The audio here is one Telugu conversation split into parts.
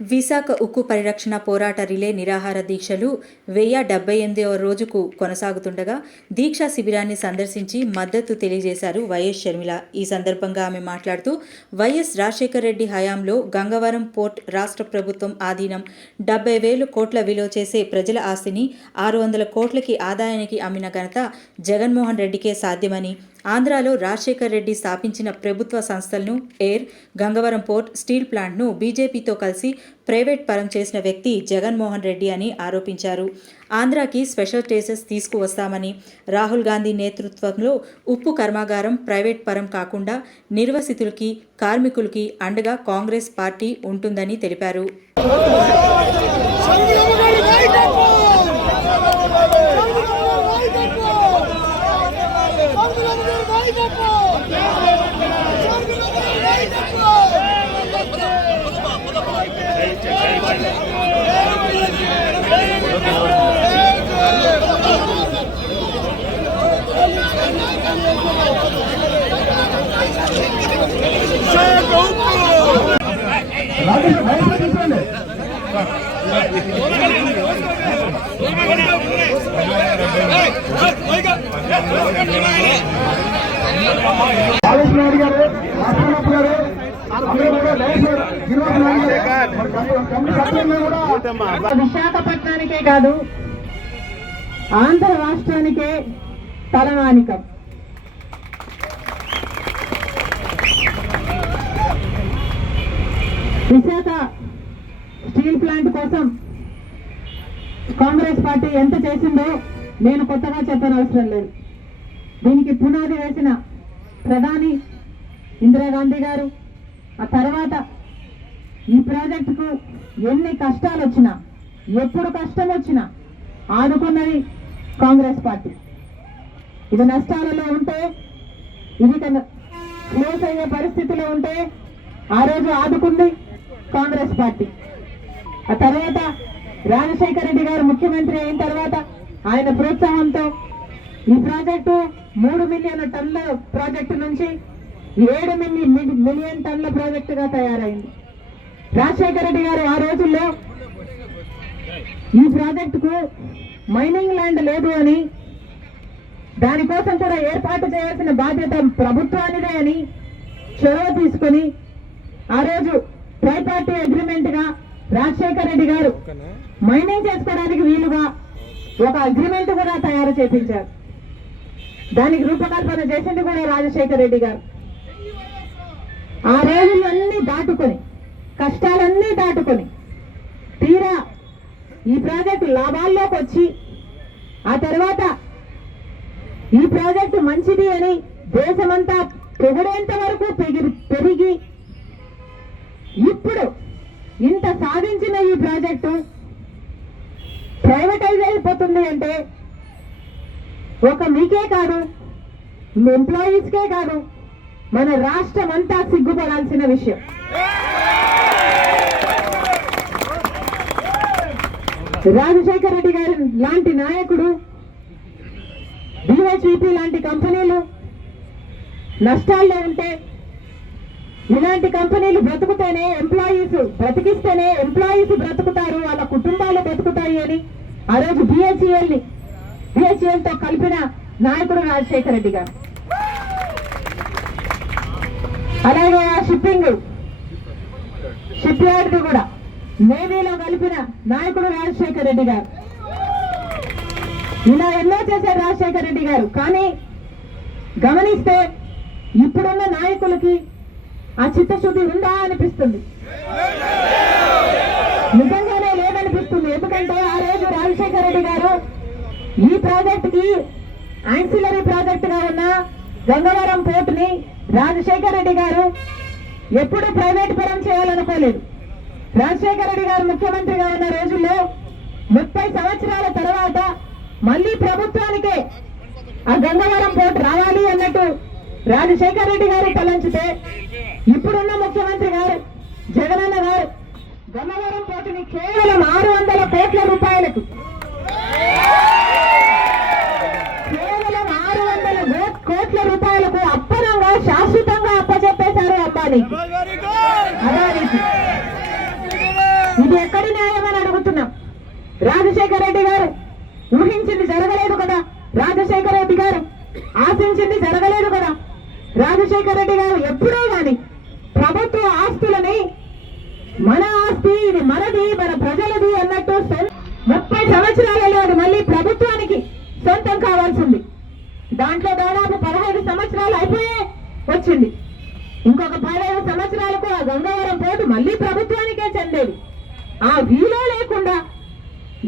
విశాఖ ఉక్కు పరిరక్షణ పోరాట రిలే నిరాహార దీక్షలు వెయ్యి డెబ్బై ఎనిమిదవ రోజుకు కొనసాగుతుండగా దీక్షా శిబిరాన్ని సందర్శించి మద్దతు తెలియజేశారు వైఎస్ షర్మిల. ఈ సందర్భంగా ఆమె మాట్లాడుతూ వైఎస్ రాజశేఖర రెడ్డి హయాంలో గంగవరం పోర్ట్ రాష్ట్ర ప్రభుత్వం ఆధీనం డెబ్బై వేలు కోట్ల విలువ చేసే ప్రజల ఆస్తిని ఆరు వందల కోట్లకి ఆదాయానికి అమ్మిన ఘనత జగన్మోహన్ రెడ్డికే సాధ్యమని ఆంధ్రాలో రాజశేఖర్ రెడ్డి స్థాపించిన ప్రభుత్వ సంస్థలను ఎయిర్ గంగవరం పోర్ట్ స్టీల్ ప్లాంట్ను బీజేపీతో కలిసి ప్రైవేట్ పరం చేసిన వ్యక్తి జగన్మోహన్ రెడ్డి అని ఆరోపించారు. ఆంధ్రాకి స్పెషల్ టేసెస్ తీసుకువస్తామని రాహుల్ గాంధీ నేతృత్వంలో ఉప్పు కర్మాగారం ప్రైవేట్ పరం కాకుండా నిర్వసితులకి కార్మికులకి అండగా కాంగ్రెస్ పార్టీ ఉంటుందని తెలిపారు. కాళేశ్వర నాయుడు గారు గారు విశాఖపట్నానికే కాదు ఆంధ్ర రాష్ట్రానికే తలమానికం విశాఖ స్టీల్ ప్లాంట్ కోసం కాంగ్రెస్ పార్టీ ఎంత చేసిందో నేను కొత్తగా చెప్పనవసరం లేదు. దీనికి పునాది వేసిన ప్రధాని ఇందిరాగాంధీ గారు ఆ తర్వాత ఈ ప్రాజెక్టుకు ఎన్ని కష్టాలు వచ్చినా ఎప్పుడు కష్టం వచ్చినా ఆదుకున్నది కాంగ్రెస్ పార్టీ. ఇది నష్టాలలో ఉంటే ఇది క్లోజ్ అయ్యే పరిస్థితిలో ఉంటే ఆ రోజు ఆదుకుంది కాంగ్రెస్ పార్టీ. ఆ తర్వాత రాజశేఖర రెడ్డి గారు ముఖ్యమంత్రి అయిన తర్వాత ఆయన ప్రోత్సాహంతో ఈ ప్రాజెక్టు మూడు మిలియన్ టన్ల ప్రాజెక్టు నుంచి ఏడు మిలియన్ టన్ల ప్రాజెక్టుగా తయారైంది. రాజశేఖర రెడ్డి గారు ఆ రోజుల్లో ఈ ప్రాజెక్టుకు మైనింగ్ ల్యాండ్ లేదు అని దానికోసం కూడా ఏర్పాటు చేయాల్సిన బాధ్యత ప్రభుత్వానిదే అని చొరవ తీసుకొని ఆ రోజు ట్రైపార్టీ అగ్రిమెంట్గా రాజశేఖర రెడ్డి గారు మైనింగ్ చేసుకోవడానికి వీలుగా ఒక అగ్రిమెంట్ కూడా తయారు చేపించారు. దానికి రూపకల్పన చేసింది కూడా రాజశేఖర రెడ్డి గారు. ఆ రోజులన్నీ దాటుకొని కష్టాలన్నీ దాటుకొని తీరా ఈ ప్రాజెక్టు లాభాల్లోకి వచ్చి ఆ తర్వాత ఈ ప్రాజెక్టు మంచిది అని దేశమంతా పొగిడేంత వరకు పెరిగి పెరిగి ఇప్పుడు ఇంత సాధించిన ఈ ప్రాజెక్టు ప్రైవేటైజ్ అయిపోతుంది అంటే ఒక మీకే కాదు ఎంప్లాయీస్కే కాదు మన రాష్ట్రం అంతా సిగ్గుపడాల్సిన విషయం. రాజశేఖర రెడ్డి గారి లాంటి నాయకుడు డిహెచ్విపి లాంటి కంపెనీలు నష్టాల్లో ఉంటే ఇలాంటి కంపెనీలు బ్రతుకుతేనే ఎంప్లాయీస్ బ్రతికిస్తేనే ఎంప్లాయీస్ బ్రతుకుతారు వాళ్ళ కుటుంబాలు బ్రతుకుతాయి అని ఆ రోజు బిహెచ్ఎల్ని బిహెచ్ఎల్తో కలిపిన నాయకుడు రాజశేఖర రెడ్డి గారు. అలాగే ఆ షిప్పింగ్ షిప్ యార్డ్ కూడా నేవీలో కలిపిన నాయకుడు రాజశేఖర రెడ్డి గారు. ఇలా ఎన్నో చేశారు రాజశేఖర రెడ్డి గారు. కానీ గమనిస్తే ఇప్పుడున్న నాయకులకి ఆ చిత్తశుద్ధి ఉందా అనిపిస్తుంది? నిజంగానే లేదనిపిస్తుంది. ఎందుకంటే ఆ రోజు రాజశేఖర రెడ్డి గారు ఈ ప్రాజెక్ట్కి ఆన్సిలరీ ప్రాజెక్ట్గా ఉన్న గంగవరం పోర్టుని రాజశేఖర రెడ్డి గారు ఎప్పుడు ప్రైవేట్ పరం చేయాలనుకోలేదు. రాజశేఖర రెడ్డి గారు ముఖ్యమంత్రిగా ఉన్న రోజుల్లో ముప్పై సంవత్సరాల తర్వాత మళ్ళీ ప్రభుత్వానికే ఆ గంగవరం పోర్టు రావాలి అన్నట్టు రాజశేఖర రెడ్డి గారు తలంచితే ఇప్పుడున్న ముఖ్యమంత్రి గారు జగనన్న గారు గన్నవరం పోటీని కేవలం ఆరు వందల కోట్ల రూపాయలకు కేవలం ఆరు వందల కోట్ల రూపాయలకు అప్పనంగా శాశ్వతంగా అప్పచెప్పేశారు అంబానీ. అదానికి. ఇది ఎక్కడి న్యాయమని అడుగుతున్నాం. రాజశేఖర రెడ్డి గారు ఊహించింది జరగలేదు కదా రాజశేఖర రెడ్డి గారు. ఆశించింది జరగలేదు కదా. రాజశేఖర రెడ్డి గారు ఎప్పుడో కానీ ప్రభుత్వ ఆస్తులని మన ఆస్తి ఇది మనది మన ప్రజలది అన్నట్టు ముప్పై సంవత్సరాలలో అది మళ్ళీ ప్రభుత్వానికి సొంతం కావాల్సింది. దాంట్లో దాదాపు పదహైదు సంవత్సరాలు అయిపోయే వచ్చింది. ఇంకొక పదహైదు సంవత్సరాలకు ఆ గంగవరం పోటు మళ్ళీ ప్రభుత్వానికే చెందేది. ఆ వీలో లేకుండా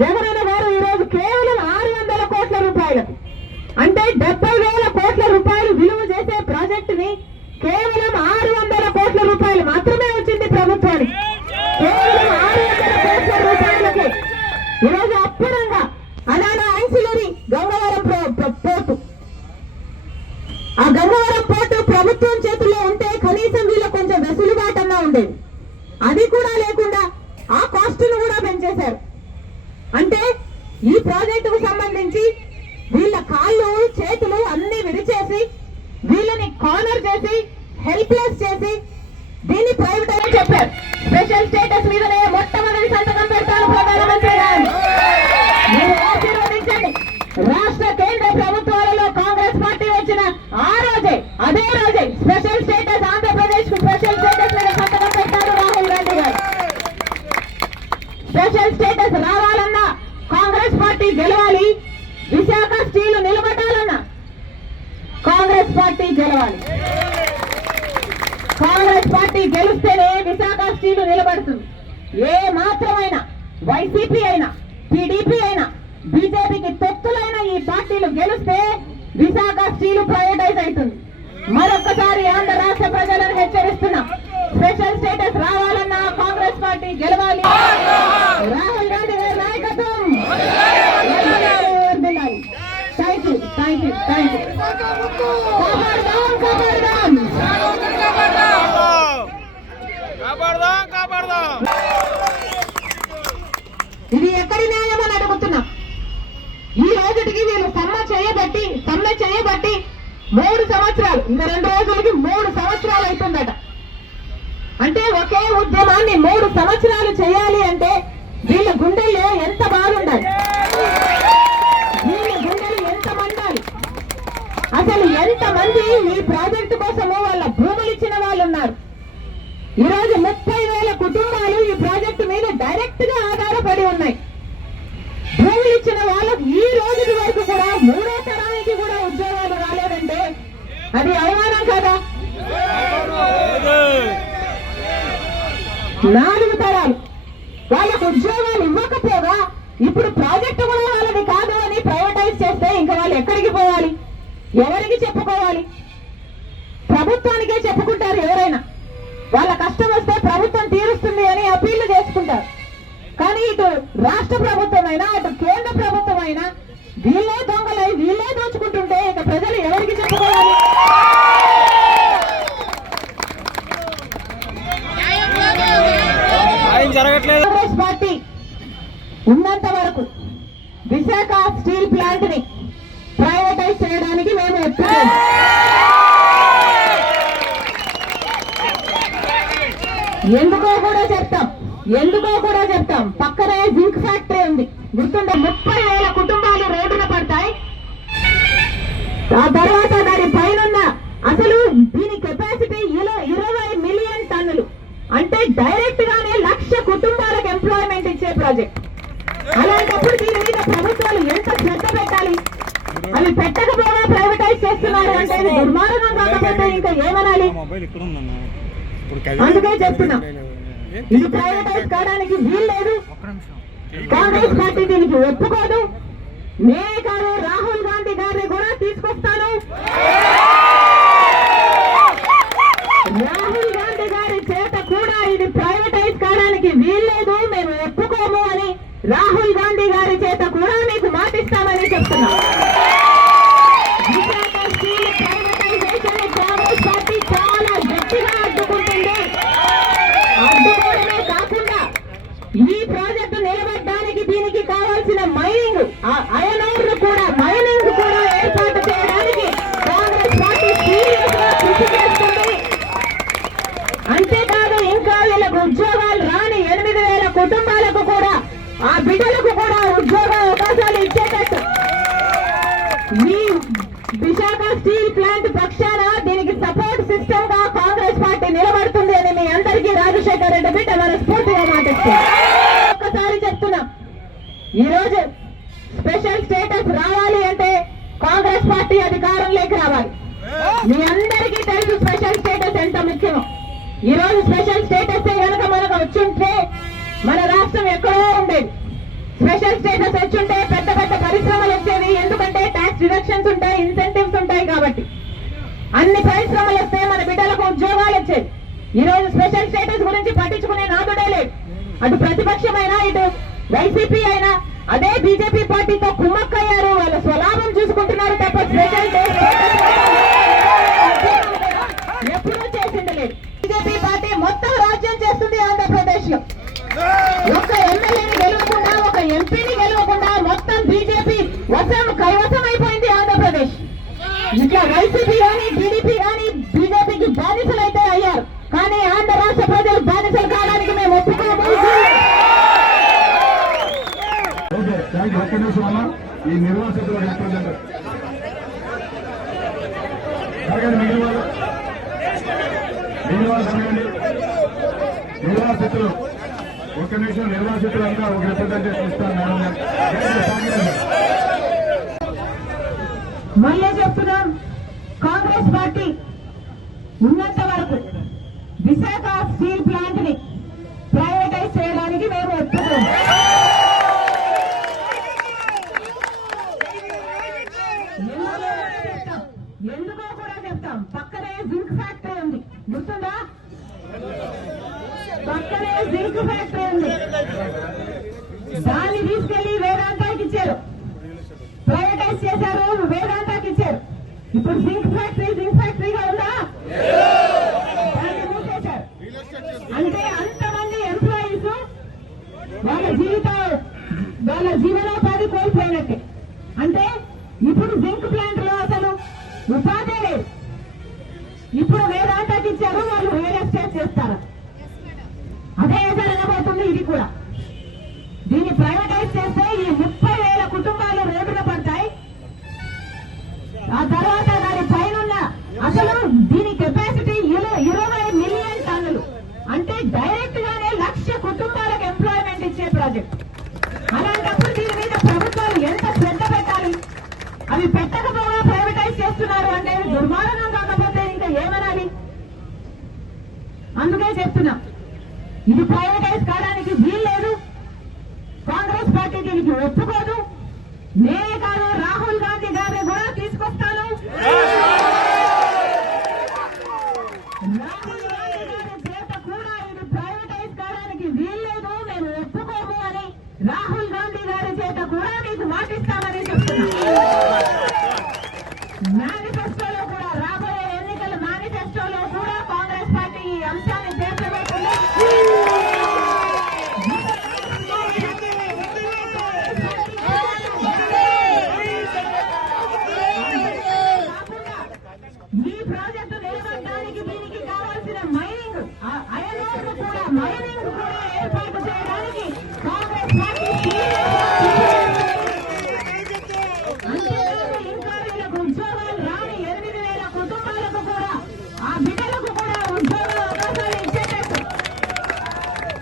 జగనన్న గారు ఈరోజు కేవలం ఆరు వందల కోట్ల రూపాయలకు డెబ్బై వేల కోట్ల రూపాయలు విలువ చేసే ప్రాజెక్టుని కేవలం ఆరు వందల కోట్ల రూపాయలు మాత్రమే వచ్చింది ప్రభుత్వానికి. కేవలం ఆరు వందల కోట్ల రూపాయలకే. ఈరోజు అప్పుడంగా అలానా ఆన్సిలరీ గంగవరం పోర్టు. ఆ గంగవరం పోర్టు ప్రభుత్వం చేతుల్లో ఉంటే కనీసం వీళ్ళు కొంచెం వెసులుబాటన్నా ఉండేది. అది కూడా లేకుండా ఆ కాస్టును కూడా పెంచేశారు. అంటే ఈ ప్రాజెక్టుకు సంబంధించి వీళ్ళ కాళ్ళు చేతులు అన్ని విడిచేసి వీళ్ళని కార్నర్ చేసి హెల్ప్లెస్ చేసి దీన్ని ప్రైవేట్ అని చెప్పారు. స్పెషల్ స్టేటస్ మీదనే మొట్టమొదటి సంతకం పెడతారు ప్రధానమంత్రి గారు. ఆశీర్వదించండి. రాష్ట్ర కేంద్ర ప్రభుత్వాలలో కాంగ్రెస్ పార్టీ వచ్చిన ఆ రోజే అదే రోజే special status Andhra Pradesh special status మీద సంతకం పెట్టారు రాహుల్ గాంధీ గారు. స్పెషల్ స్టేటస్ రావాలన్నా కాంగ్రెస్ పార్టీ గెలవాలి. విశాఖ స్టీల్ నిలబడాలన్నా కాంగ్రెస్ పార్టీ గెలవాలి. కాంగ్రెస్ పార్టీ గెలిస్తేనే విశాఖ స్టీల్ నిలబడుతుంది. ఏ మాత్రమైనా వైసీపీ అయినా టీడీపీ అయినా బీజేపీకి తొత్తులైన ఈ పార్టీలు గెలిస్తే విశాఖ స్టీల్ ప్రైవేటైజ్ అవుతుంది. మరొకసారి ఆంధ్ర రాష్ట్ర ప్రజలను హెచ్చరిస్తున్నాం. స్పెషల్ స్టేటస్ రావాలన్నా కాంగ్రెస్ పార్టీ గెలవాలి. ఇది ఎక్కడి న్యాయం అని అడుగుతున్నా. ఈ రోజుకి వీళ్ళు సమ్మె చేయబట్టి సమ్మె చేయబట్టి మూడు సంవత్సరాలు ఇంకా రెండు రోజులకి మూడు సంవత్సరాలు అవుతుందట. అంటే ఒకే ఉద్యమాన్ని మూడు సంవత్సరాలు చేయాలి అంటే వీళ్ళ గుండెల్లో ఎంత బాగుండాలి వీళ్ళ గుండెలు ఎంత మండాలి అసలు మంది ఈ ప్రాజెక్టు కోసము వాళ్ళ భూములు ఇచ్చిన వాళ్ళు ఉన్నారు? ఈ రోజు ముప్పై వేల కుటుంబాలు ఈ ప్రాజెక్టు మీద డైరెక్ట్గా ఆధారపడి ఉన్నాయి. భూములు ఇచ్చిన వాళ్ళకు ఈ రోజు వరకు కూడా మూడో తరానికి కూడా ఉద్యోగాలు రాలేదంటే అది అవమానం కదా? నాలుగు తరాలు. వాళ్ళకు ఉద్యోగాలు ఇవ్వకపోగా ఇప్పుడు ప్రాజెక్టు కూడా వాళ్ళ కాదు అని ప్రైవేటైజ్ చేస్తే ఇంకా వాళ్ళు ఎక్కడికి పోవాలి ఎవరికి చెప్పుకోవాలి? ప్రభుత్వానికే చెప్పుకుంటారు ఎవరైనా. వాళ్ళ కష్టం వస్తే ప్రభుత్వం తీరుస్తుంది అని అప్పీళ్ళు చేసుకుంటారు. కానీ ఇటు రాష్ట్ర ప్రభుత్వం అయినా అటు కేంద్ర ప్రభుత్వం అయినా వీళ్ళే దొంగలై వీళ్ళే దోచుకుంటుంటే ఇక ప్రజలు ఎవరికి చెప్పుకోవాలి న్యాయం జరగట్లేదు కాంగ్రెస్ పార్టీ ఉన్నంత వరకు విశాఖ స్టీల్ ప్లాంట్ని ప్రైవేటైజ్ చేయడానికి మేము ఎప్పుడు ఎందుకో కూడా చెప్తాం ఎందుకో కూడా చెప్తాం పక్కనే జింక్ ఫ్యాక్టరీ ఉంది గుర్తుండే ముప్పై వేల కుటుంబాలు రోడ్డున పడతాయి. ఆ తర్వాత దాని పైన అసలు దీని కెపాసిటీ ఇరవై మిలియన్ టన్నులు. అంటే డైరెక్ట్ గానే లక్ష కుటుంబాలకు ఎంప్లాయ్మెంట్ ఇచ్చే ప్రాజెక్ట్ అలాంటప్పుడు దీని మీద ప్రభుత్వాలు ఎంత శ్రద్ధ పెట్టాలి? అవి పెట్టకపోగా ప్రైవేటైజ్ చేస్తున్నారు అంటే దుర్మార్గం కాకపోతే ఇంకా ఏమనాలి? అందుకే చెప్తున్నా. ఇది ప్రైవేటైజ్ కావడానికి వీల్లేదు. కాంగ్రెస్ పార్టీ దీనికి ఒప్పుకోదు. నేనే కాదు రాహుల్ గాంధీ గారిని కూడా తీసుకొస్తాను. రాహుల్ గాంధీ గారి చేత కూడా ఇది ప్రైవేటైజ్ కావడానికి వీల్లేదు. మేము ఒప్పుకోము అని రాహుల్ గాంధీ గారి చేత కూడా మీకు మాటిస్తామని చెప్తున్నాం మనస్ఫూర్తిగా ఒక్కసారి చెప్తున్నా. ఈ రోజు స్పెషల్ స్టేటస్ రావాలి అంటే కాంగ్రెస్ పార్టీ అధికారంలోకి రావాలి. మీ అందరికీ తెలుసు స్పెషల్ స్టేటస్ ఎంత ముఖ్యమో. ఈ రోజు స్పెషల్ స్టేటస్ కనుక మనకు వచ్చుంటే మన రాష్ట్రం ఎక్కడో ఉండేది. స్పెషల్ స్టేటస్ వచ్చుంటే పెద్ద పెద్ద పరిశ్రమలు వచ్చేవి. ఎందుకంటే ట్యాక్స్ డిడక్షన్స్ ఉంటాయి ఇన్సెంటివ్స్ ఉంటాయి కాబట్టి. అన్ని పరిశ్రమలు వస్తే మన బిడ్డలకు ఉద్యోగాలు వచ్చేవి. ఈ రోజు స్పెషల్ స్టేటస్ గురించి అటు ప్రతిపక్షమైనా ఇటు వైసీపీ అయినా అదే బీజేపీ పార్టీతో కుమ్మక్కయ్యారు. వాళ్ళ స్వలాభం చూసుకుంటున్నారు తప్ప స్పెషల్ ఎప్పుడూ చేసింది లేదు బీజేపీ పార్టీ మొత్తం రాజ్యం చేస్తుంది ఆంధ్రప్రదేశ్లో ఒక్క ఎమ్మెల్యేని గెలవకుండా ఒక ఎంపీని గెలవకుండా మొత్తం బీజేపీ వశం కైవసం అయిపోయింది ఆంధ్రప్రదేశ్ ఇట్లా వైసీపీ కానీ టీడీపీ కానీ బీజేపీకి బానిసలు అయితే అయ్యారు కానీ ఆంధ్ర రాష్ట్ర ప్రజలు బానిసలు కావడానికి మేము ఒప్పుకోము ఓకే థ్యాంక్ యూ ఒక్క నిమిషం అన్న ఈ నిర్వాసితుల రిప్రజెంటేటివ్ అలాగే మిగిలిన వాళ్ళు. మిగిలిన వాళ్ళు నిర్వాసితులు. ఒక్క నిమిషం నిర్వాసితులంతా ఒక రిప్రజెంటేషన్ ఇస్తాను మేడం మళ్ళీ చెప్తున్నాం కాంగ్రెస్ పార్టీ ఉన్నంత వరకు విశాఖ స్టీల్ ప్లాంట్ని ప్రైవేటైజ్ చేయడానికి మేము ఒప్పుకోం ఎందుకో కూడా చెప్తాం. ఎందుకో కూడా చెప్తాం పక్కనే జింక్ ఫ్యాక్టరీ ఉంది గుర్తుందా పక్కనే జింక్ ఫ్యాక్టరీ ఉంది దాన్ని తీసుకెళ్ళి వేదాంతానికి ఇచ్చారు. ప్రైవేటైజ్ చేశారు వేదాంతానికి ఇచ్చారు. ఇప్పుడు జింక్ ఫ్యాక్టరీ జింక్ ఫ్యాక్టరీగా ఉందా? అంటే అంతమంది ఎంప్లాయీస్ వాళ్ళ జీవిత వాళ్ళ జీవనోపాధి కోల్పోయినట్టే. అంటే పార్టీ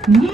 Ні.